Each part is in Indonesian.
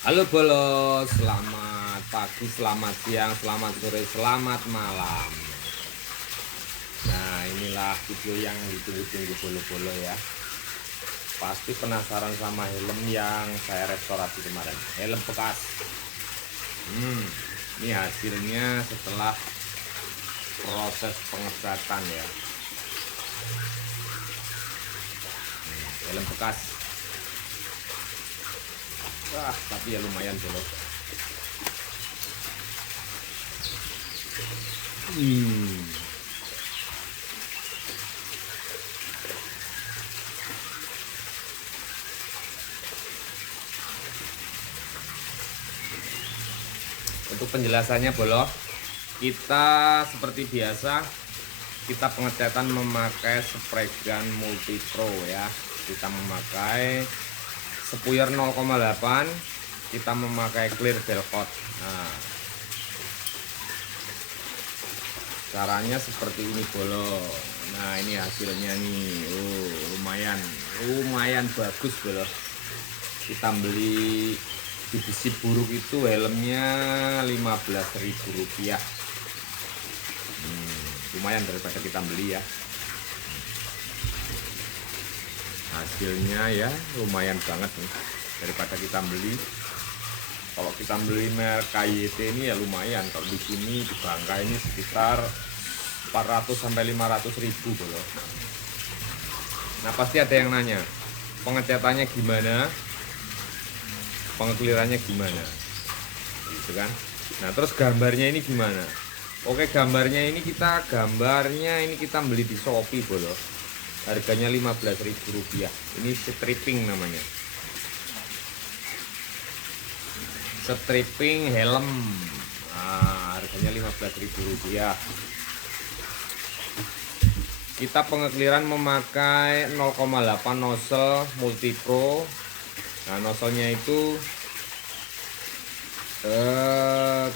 Halo Bolo, selamat pagi, selamat siang, selamat sore, selamat malam. Nah, inilah video yang ditunggu-tunggu Bolo-Bolo ya. Pasti penasaran sama helm yang saya restorasi kemarin, helm bekas. Ini hasilnya setelah proses pengecatan ya. Helm bekas. Wah, tapi ya lumayan Bolo. Untuk penjelasannya Bolo, kita seperti biasa kita pengecatan memakai spray gun multi pro ya. Kita memakai sepuyer 0,8, kita memakai clear velcot. Nah, caranya seperti ini Bolo. Nah, ini hasilnya nih. Lumayan bagus Bolo. Kita beli di besi buruk itu helmnya Rp15.000. Lumayan daripada kita beli ya. Hasilnya ya lumayan banget nih daripada kita beli. Kalau kita beli merek KYT ini ya lumayan. Kalau di sini di Bangka ini sekitar 400 sampai 500 ribu Bolo. Nah, pasti ada yang nanya, pengecatannya gimana, pengeklirannya gimana, gitu kan. Nah, terus gambarnya ini gimana? Oke, gambarnya ini kita beli di Shopee Bolo. Harganya Rp15.000. Ini stripping namanya. Stripping helm. Nah, harganya Rp15.000. Kita pengekliran memakai 0,8 nozzle multi pro. Nah, nozzle-nya itu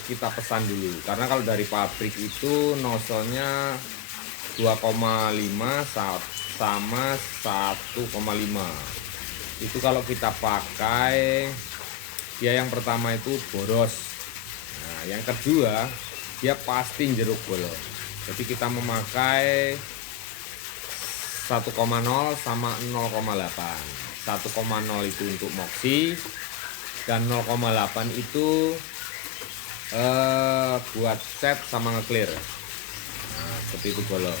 kita pesan dulu, karena kalau dari pabrik itu nozzle-nya 2,5 sama 1,5. Itu kalau kita pakai, dia yang pertama itu boros. Nah, yang kedua dia pasti jeruk Bolo. Jadi kita memakai 1,0 sama 0,8. 1,0 itu untuk moxi dan 0,8 itu buat set sama ngeclear. Nah, seperti itu Bolo.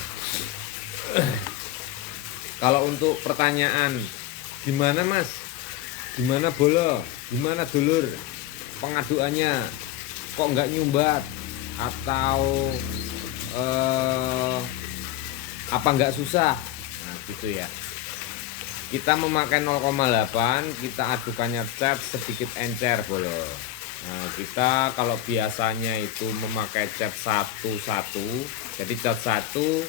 Kalau untuk pertanyaan, gimana Mas? Gimana Bolo? Gimana dulur? Pengaduannya kok nggak nyumbat? Atau apa nggak susah? Nah, gitu ya. Kita memakai 0,8, kita adukannya cat sedikit encer Bolo. Nah, kita kalau biasanya itu memakai cat 1, jadi cat 1,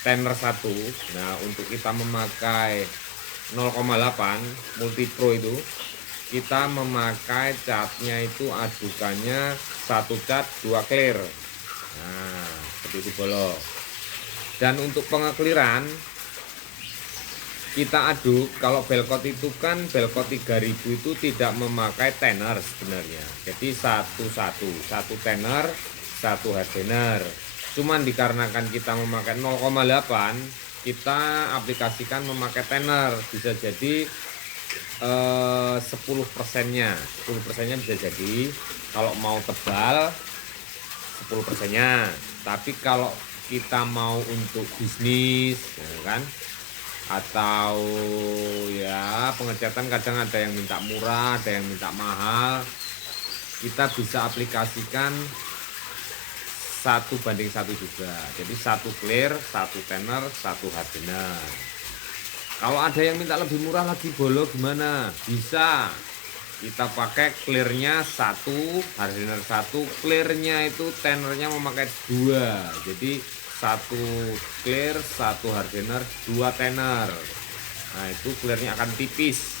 tenor 1. Nah, untuk kita memakai 0,8 multi pro itu, kita memakai catnya itu adukannya 1 cat 2 clear. Nah, seperti itu Bolo. Dan untuk pengekliran kita aduk, kalau velcot itu kan velcot 3000 itu tidak memakai tenor sebenarnya. Jadi satu tenor, satu hardener. Cuman dikarenakan kita memakai 0,8, kita aplikasikan memakai tenor. Bisa jadi 10%-nya. 10%-nya bisa jadi kalau mau tebal 10%-nya. Tapi kalau kita mau untuk bisnis, ya kan, atau ya pengecatan kadang ada yang minta murah, ada yang minta mahal, kita bisa aplikasikan 1:1 juga. Jadi 1 clear, 1 tenor, 1 hardener. Kalau ada yang minta lebih murah lagi Bolo, gimana? Bisa. Kita pakai clearnya 1, hardener 1, clearnya itu tenornya memakai 2. Jadi 1 clear, 1 hardener, 2 tenor. Nah, itu clearnya akan tipis.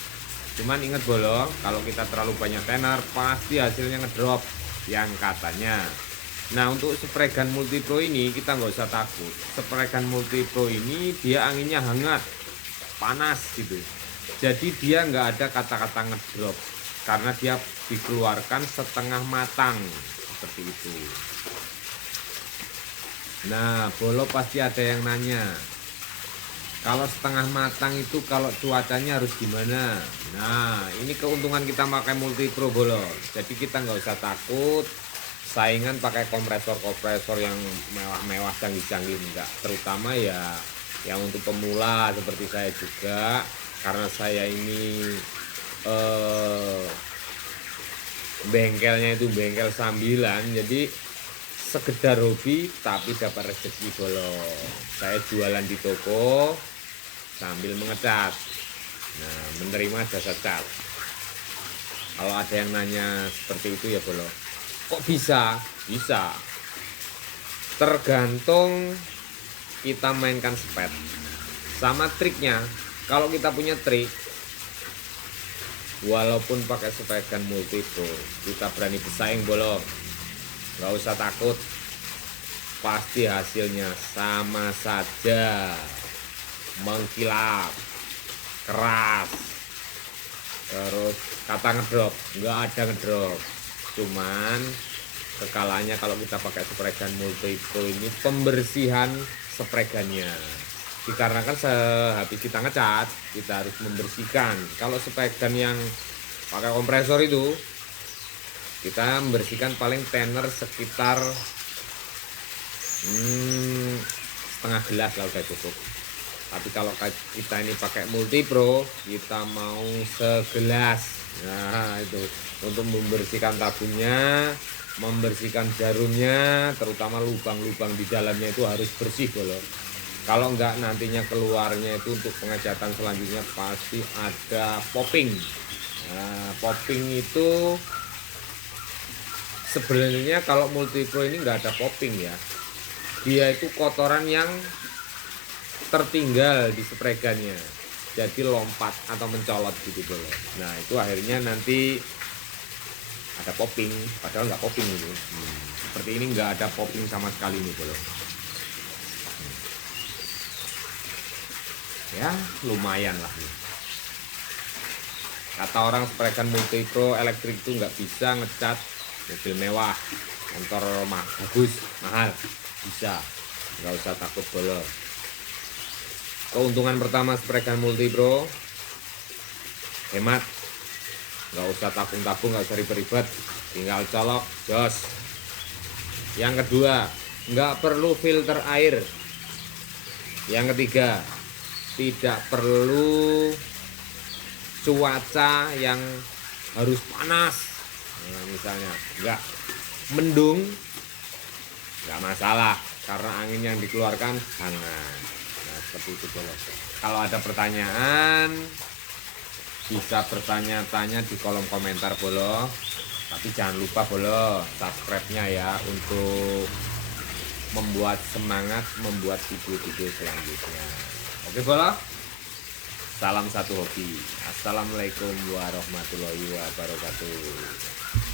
Cuman ingat Bolo, kalau kita terlalu banyak tenor pasti hasilnya ngedrop yang katanya. Nah, untuk spray gun multi pro ini kita nggak usah takut. Spray gun multi pro ini dia anginnya hangat, panas gitu. Jadi dia nggak ada kata-kata ngedrop karena dia dikeluarkan setengah matang seperti itu. Nah, Bolo pasti ada yang nanya, kalau setengah matang itu kalau cuacanya harus gimana? Nah, ini keuntungan kita pakai Multipro Bolo. Jadi kita nggak usah takut saingan pakai kompresor-kompresor yang mewah-mewah canggih-canggih, enggak. Terutama ya yang untuk pemula seperti saya juga, karena saya ini bengkelnya itu bengkel sambilan, jadi sekedar hobi tapi dapat rezeki Bolo. Saya jualan di toko sambil mengecat, nah menerima jasa cat. Kalau ada yang nanya seperti itu ya Bolo, kok bisa? Bisa, tergantung kita mainkan spet sama triknya. Kalau kita punya trik, walaupun pakai sepegan Multipro, kita berani bersaing Bolo. Nggak usah takut, pasti hasilnya sama saja, mengkilap, keras. Terus kata ngedrop, nggak ada ngedrop. Cuman kekalanya kalau kita pakai spregan Multipro ini pembersihan spregannya, dikarenakan sehabis kita ngecat kita harus membersihkan. Kalau spregan yang pakai kompresor itu kita membersihkan paling tenor sekitar setengah gelas lah udah cukup. Tapi kalau kita ini pakai Multipro, kita mau segelas. Nah itu untuk membersihkan tabungnya, membersihkan jarumnya, terutama lubang-lubang di dalamnya itu harus bersih Bolo. Kalau enggak nantinya keluarnya itu untuk pengecatan selanjutnya pasti ada popping. Nah, popping itu sebenarnya kalau Multipro ini nggak ada popping ya, dia itu kotoran yang tertinggal di spregannya, jadi lompat atau mencolot gitu Bolo. Nah itu akhirnya nanti ada popping, padahal nggak popping itu. Seperti ini nggak ada popping sama sekali nih Bolo. Ya lumayan lah nih. Kata orang spregan Multipro elektrik itu nggak bisa ngecat mobil mewah, motor bagus, mahal, bisa, nggak usah takut Bolo. Keuntungan pertama spregan Multipro, hemat, nggak usah tabung-tabung, nggak usah ribet-ribet, tinggal colok, jos. Yang kedua, nggak perlu filter air. Yang ketiga, tidak perlu cuaca yang harus panas. Nah, misalnya enggak, mendung enggak masalah karena angin yang dikeluarkan hangat. Nah seperti itu Bolo. Kalau ada pertanyaan bisa bertanya-tanya di kolom komentar Bolo. Tapi jangan lupa Bolo subscribe-nya ya, untuk membuat semangat membuat video-video selanjutnya. Oke Bolo, salam satu hobi. Assalamualaikum warahmatullahi wabarakatuh.